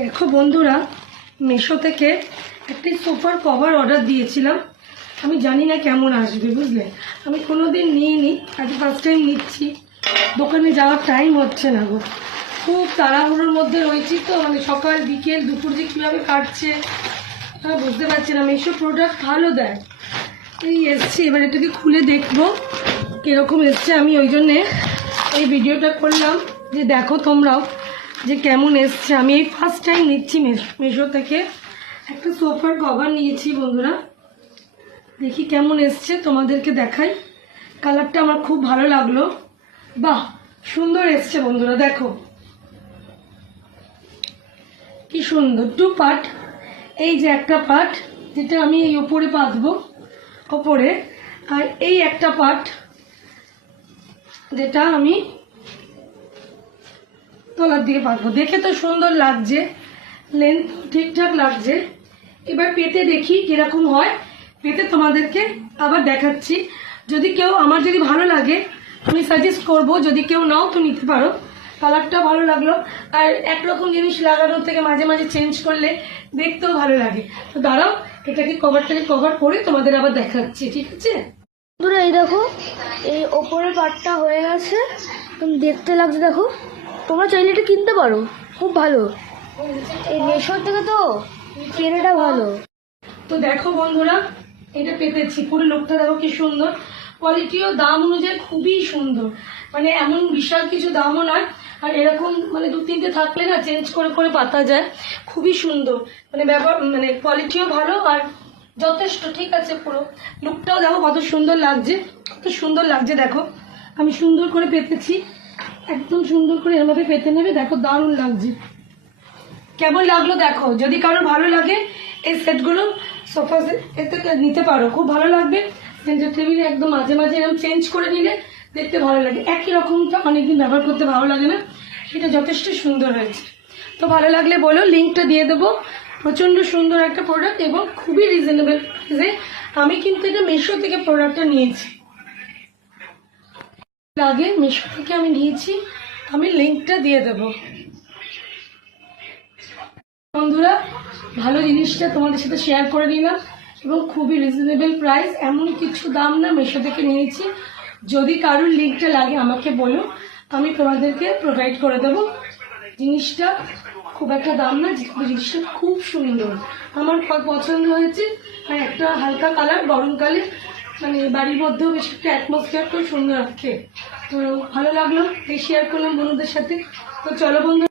দেখো বন্ধুরা, মিশো থেকে একটি সোফার কভার অর্ডার দিয়েছিলাম। আমি জানি না কেমন আসবে, বুঝলে। আমি কোনোদিন নিইনি, আজ ফার্স্ট টাইম নিচ্ছি। দোকানে যাওয়ার টাইম হচ্ছে না গো, খুব তাড়াহুড়োর মধ্যে রয়েছি তো, মানে সকাল বিকেল দুপুর যে কীভাবে কাটছে বুঝতে পারছি না। মিশো প্রোডাক্ট ভালো দেয়। এই এসছে, এবার এটাকে খুলে দেখবো কীরকম এসছে। আমি ওই জন্যে এই ভিডিওটা করলাম যে দেখো তোমরাও যে কেমন এসছে। আমি এই ফার্স্ট টাইম নিচ্ছি মিশো থেকে একটা সোফার কভার নিয়েছি বন্ধুরা। দেখি কেমন এসছে, তোমাদেরকে দেখাই। কালারটা আমার খুব ভালো লাগলো, বাহ সুন্দর এসছে বন্ধুরা। দেখো কি সুন্দর, 2 পার্ট। এই যে একটা পার্ট যেটা আমি এই ওপরে পাতবো ওপরে, আর এই একটা পার্ট যেটা আমি তলার দিকে পাতবো। দেখে তো সুন্দর লাগছে, লেন্থ ঠিকঠাক লাগছে। এবার পেতে দেখি কিরকম হয়, পেতে তোমাদেরকে আবার দেখাচ্ছি। যদি কেউ, আমার যদি ভালো লাগে আমি সাজেস্ট করব, যদি কেউ নাও তো নিতে পারো। কালারটা ভালো লাগলো, আর একরকম জিনিস লাগানোর থেকে মাঝে মাঝে চেঞ্জ করলে দেখতেও ভালো লাগে। তো দাঁড়াও, এটাকে কভারটাকে কভার করে তোমাদের আবার দেখাচ্ছি, ঠিক আছে বন্ধুরা। এই দেখো, এই ওপরের পার্টটা হয়ে গেছে, দেখতে লাগছে। দেখো, তোমরা চাইলে এটা কিনতে পারো, খুব ভালো। এই মেশোর থেকে তো কেনাটা ভালো। তো দেখো বন্ধুরা, এটা পেতেছি, পুরো লোকটা দেখো কি সুন্দর। কোয়ালিটিও দাম অনুযায়ী খুবই সুন্দর, মানে এমন বিশাল কিছু দামও নয়। আর এরকম মানে 2-3টে থাকলে না চেঞ্জ করে করে পাতা যায়, খুবই সুন্দর। মানে মানে কোয়ালিটিও ভালো আর যথেষ্ট ঠিক আছে। পুরো লুকটাও দেখো কত সুন্দর লাগছে, কত সুন্দর লাগছে। দেখো আমি সুন্দর করে পেতেছি, একদম সুন্দর করে এভাবে পেতে নেবে। দেখো দারুণ লাগছে। কেমন লাগলো দেখো, যদি কারোর ভালো লাগে এই সেটগুলো সোফা এতে নিতে পারো, খুব ভালো লাগবে। সেন্টার টেবিলে একদম মাঝে মাঝে এরকম চেঞ্জ করে নিলে দেখতে ভালো লাগে। একই রকমটা অনেকদিন ব্যবহার করতে ভালো লাগে না, এটা যথেষ্ট সুন্দর হয়েছে। তো ভালো লাগলে বলো, লিঙ্কটা দিয়ে দেবো। প্রচণ্ড সুন্দর একটা প্রোডাক্ট এবং খুবই রিজনেবল প্রাইসে। আমি কিন্তু এটা মিশো থেকে প্রোডাক্টটা নিয়েছি, আগে মিশো থেকে আমি নিয়েছি, আমি লিঙ্কটা দিয়ে দেবো। বন্ধুরা, ভালো জিনিসটা তোমাদের সাথে শেয়ার করে নিলাম এবং খুবই রিজনেবল প্রাইস, এমন কিছু দাম না। মিশো থেকে নিয়েছি। যদি কারোর লিঙ্কটা লাগে আমাকে বলো, আমি তোমাদেরকে প্রোভাইড করে দেবো। জিনিসটা খুব একটা দাম না, জিনিসটা খুব সুন্দর, আমার পছন্দ হয়েছে। আর একটা হালকা কালার, গরমকালে মানে বাড়ির মধ্যেও বেশ একটা অ্যাটমসফিয়ার খুব সুন্দর রাখে। তো ভালো লাগলো, এই শেয়ার করলাম বন্ধুদের সাথে। তো চলো বন্ধু।